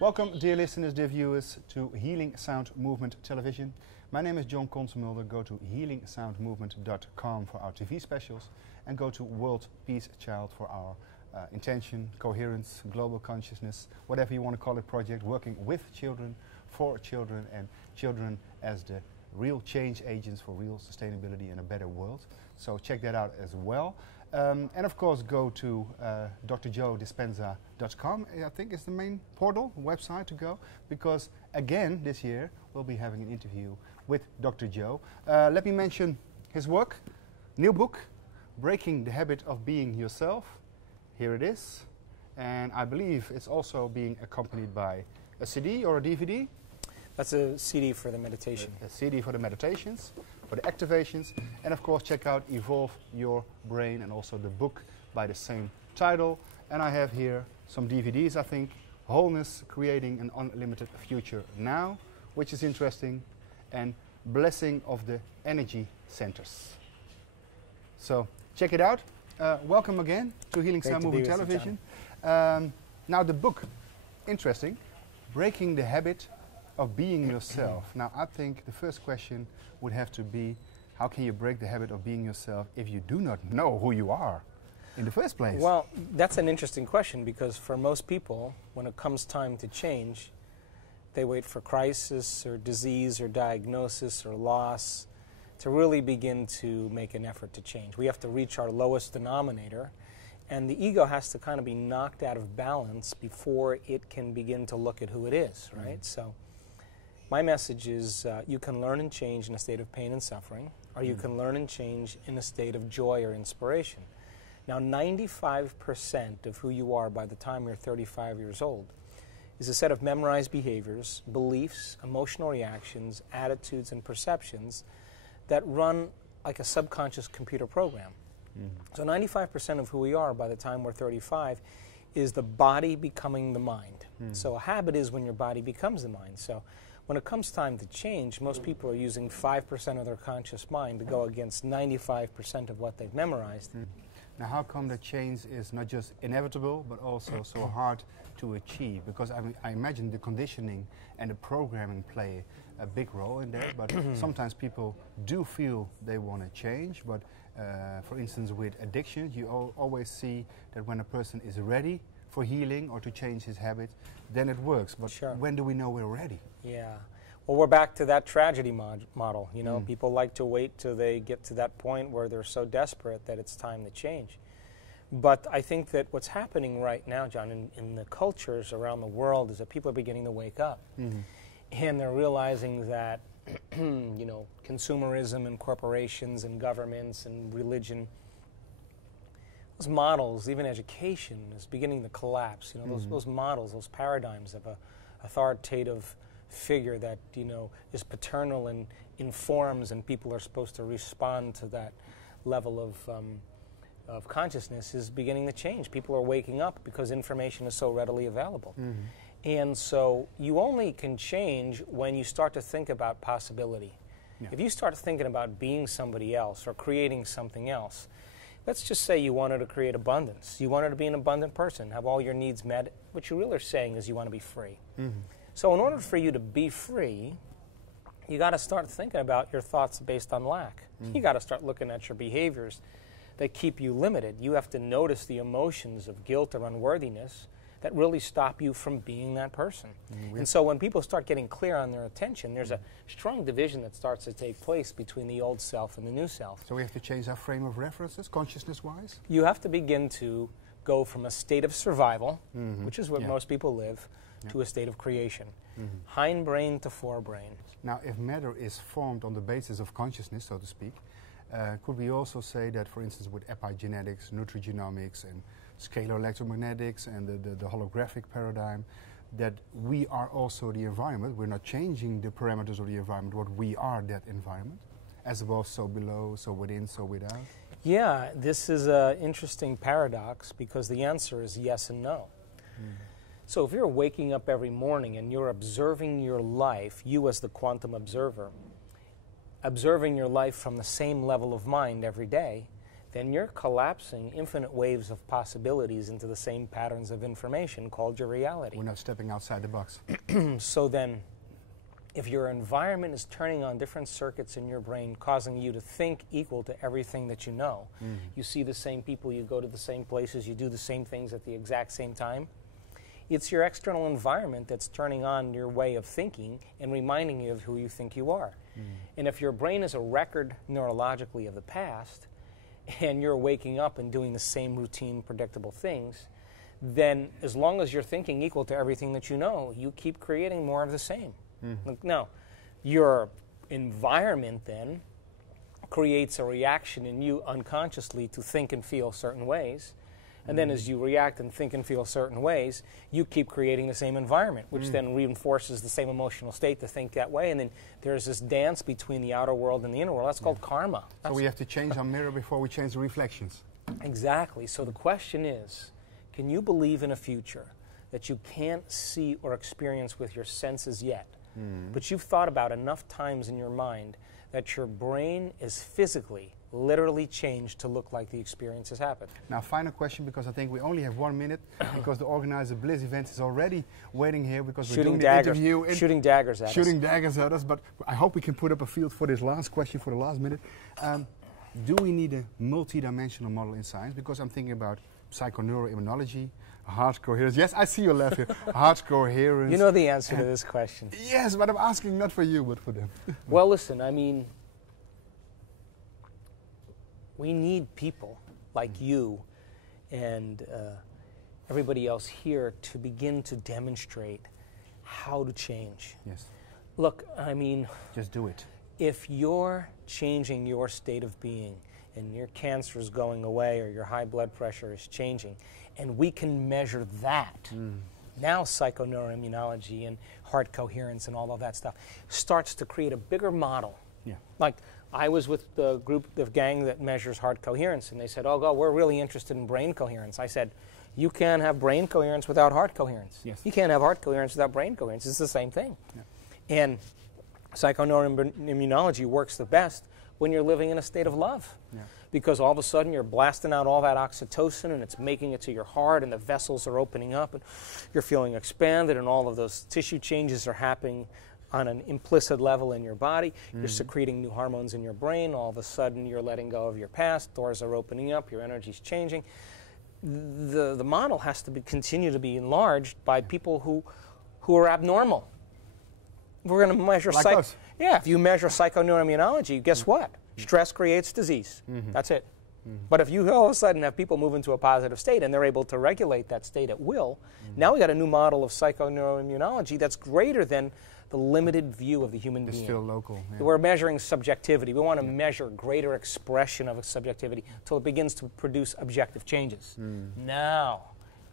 Welcome, dear listeners, dear viewers, to Healing Sound Movement Television. My name is John Consemulder. Go to healingsoundmovement.com for our TV specials and go to World Peace Child for our intention, coherence, global consciousness, whatever you want to call it, project working with children, for children, and children as the real change agents for real sustainability and a better world. So check that out as well. And of course go to drjoedispenza.com, I think is the main portal, website to go, because again this year we'll be having an interview with Dr. Joe. Let me mention his work, new book, Breaking the Habit of Being Yourself. Here it is, and I believe it's also being accompanied by a CD or a DVD. That's a CD for the meditation. A CD for the meditations, for the activations, and of course check out Evolve Your Brain and also the book by the same title. And I have here some DVDs, I think, Wholeness, Creating an Unlimited Future Now, which is interesting, and Blessing of the Energy Centers. So check it out. Welcome again to Healing Sound Movement Television. Now the book, interesting, Breaking the Habit of Being Yourself. Now I think the first question would have to be, how can you break the habit of being yourself if you do not know who you are in the first place? Well, that's an interesting question, because for most people, when it comes time to change, they wait for crisis or disease or diagnosis or loss to really begin to make an effort to change. We have to reach our lowest denominator, and the ego has to kind of be knocked out of balance before it can begin to look at who it is, right? So my message is you can learn and change in a state of pain and suffering, or you can learn and change in a state of joy or inspiration. Now, 95% of who you are by the time you're 35 years old is a set of memorized behaviors, beliefs, emotional reactions, attitudes, and perceptions that run like a subconscious computer program. So 95% of who we are by the time we're 35 is the body becoming the mind. So a habit is when your body becomes the mind. So when it comes time to change, most people are using 5% of their conscious mind to go against 95% of what they've memorized. Now how come the change is not just inevitable but also so hard to achieve? Because I imagine the conditioning and the programming play a big role in there, but sometimes people do feel they want to change, but for instance with addictions you always see that when a person is ready for healing or to change his habit, then it works. But when do we know we're ready? Yeah. Well, we're back to that tragedy model. You know, people like to wait till they get to that point where they're so desperate that it's time to change. But I think that what's happening right now, John, in the cultures around the world is that people are beginning to wake up. And they're realizing that, you know, consumerism and corporations and governments and religion, those models, even education, is beginning to collapse. You know, those models, those paradigms of a authoritative figure that, you know, is paternal and informs, and people are supposed to respond to that level of consciousness, is beginning to change. People are waking up because information is so readily available. And so you only can change when you start to think about possibility. If you start thinking about being somebody else or creating something else, let's just say you wanted to create abundance. You wanted to be an abundant person, have all your needs met. What you really are saying is you want to be free. So in order for you to be free, you got to start thinking about your thoughts based on lack. You got to start looking at your behaviors that keep you limited. You have to notice the emotions of guilt or unworthiness that really stop you from being that person. And so when people start getting clear on their attention, there's a strong division that starts to take place between the old self and the new self. So we have to change our frame of references, consciousness-wise? You have to begin to go from a state of survival, which is where most people live, to a state of creation. Hindbrain to forebrain. Now, if matter is formed on the basis of consciousness, so to speak, could we also say that, for instance, with epigenetics, nutrigenomics, and scalar electromagnetics, and the holographic paradigm, that we are also the environment? We're not changing the parameters of the environment, but we are that environment? As above, so below, so within, so without? Yeah, this is an interesting paradox, because the answer is yes and no. So if you're waking up every morning and you're observing your life, you as the quantum observer, observing your life from the same level of mind every day, then you're collapsing infinite waves of possibilities into the same patterns of information called your reality. We're not stepping outside the box. So then, if your environment is turning on different circuits in your brain, causing you to think equal to everything that you know, you see the same people, you go to the same places, you do the same things at the exact same time, it's your external environment that's turning on your way of thinking and reminding you of who you think you are. And if your brain is a record neurologically of the past, and you're waking up and doing the same routine, predictable things, then as long as you're thinking equal to everything that you know, you keep creating more of the same. Now, your environment then creates a reaction in you unconsciously to think and feel certain ways. And then as you react and think and feel certain ways, you keep creating the same environment, which then reinforces the same emotional state to think that way. And then there's this dance between the outer world and the inner world. That's called karma. So we have to change our mirror before we change the reflections. Exactly. So the question is, can you believe in a future that you can't see or experience with your senses yet, but you've thought about enough times in your mind that your brain is physically, literally changed to look like the experience has happened? Now, final question, because I think we only have 1 minute, because the organizer, Bliz Events, is already waiting here because we're doing the interview. Shooting daggers at us. Shooting daggers at us, but I hope we can put up a field for this last question, for the last minute. Do we need a multi-dimensional model in science? Because I'm thinking about psychoneuroimmunology, heart coherence. Yes, I see your laugh here. Heart coherence. You know the answer to this question. Yes, but I'm asking not for you, but for them. Well, listen, I mean, we need people like you and everybody else here to begin to demonstrate how to change. Yes. Look, I mean, just do it. If you're changing your state of being and your cancer is going away or your high blood pressure is changing, and we can measure that, now psychoneuroimmunology and heart coherence and all of that stuff starts to create a bigger model. Yeah. Like, I was with the group, the gang that measures heart coherence, and they said, oh, God, we're really interested in brain coherence. I said, you can't have brain coherence without heart coherence. Yes. You can't have heart coherence without brain coherence. It's the same thing. Yeah. And psychoneuroimmunology works the best when you're living in a state of love. Yeah. Because all of a sudden you're blasting out all that oxytocin and it's making it to your heart and the vessels are opening up and you're feeling expanded and all of those tissue changes are happening on an implicit level in your body. You're secreting new hormones in your brain. All of a sudden you're letting go of your past. Doors are opening up. Your energy's changing. The model has to continue to be enlarged by people who are abnormal. We're going to measure Yeah, if you measure psychoneuroimmunology, guess what? Stress creates disease. That's it. But if you all of a sudden have people move into a positive state and they're able to regulate that state at will, now we got a new model of psychoneuroimmunology that's greater than the limited view of the human being. It's still local. Yeah. We're measuring subjectivity. We want to measure greater expression of subjectivity until it begins to produce objective changes. Now,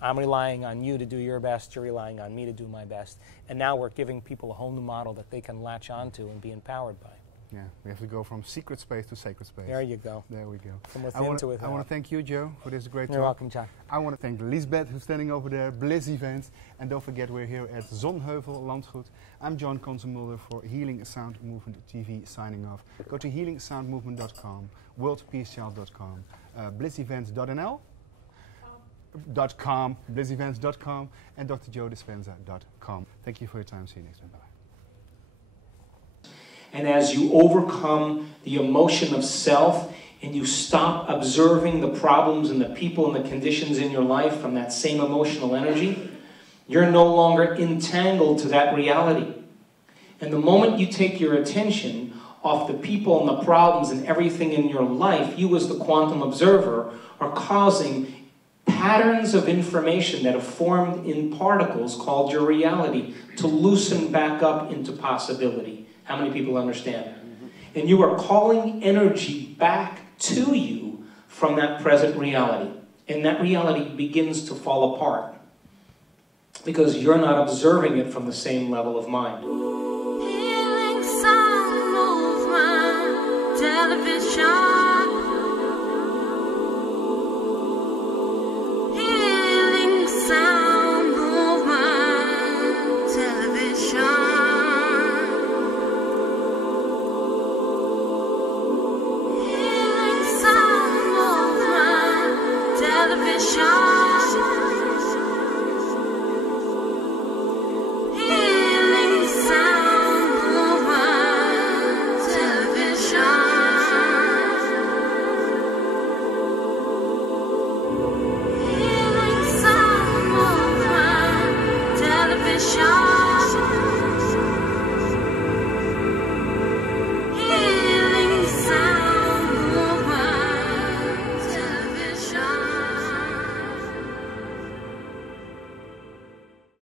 I'm relying on you to do your best, you're relying on me to do my best, and now we're giving people a whole new model that they can latch onto and be empowered by. Yeah, we have to go from secret space to sacred space. There you go. There we go. From within to without. I want to thank you, Joe, for this great talk. You're welcome, John. I want to thank Lisbeth, who's standing over there, Bliz Events, and don't forget we're here at Zonheuvel Landgoed. I'm John Consemulder for Healing Sound Movement TV, signing off. Go to healingsoundmovement.com, worldpeacechild.com, blizevents.nl, blizevents.com, and drjoedispenza.com. Thank you for your time. See you next time. Bye-bye. And as you overcome the emotion of self and you stop observing the problems and the people and the conditions in your life from that same emotional energy, you're no longer entangled to that reality. And the moment you take your attention off the people and the problems and everything in your life, you as the quantum observer are causing patterns of information that have formed in particles called your reality to loosen back up into possibility. How many people understand? And you are calling energy back to you from that present reality. And that reality begins to fall apart because you're not observing it from the same level of mind. Healing sound movement, television.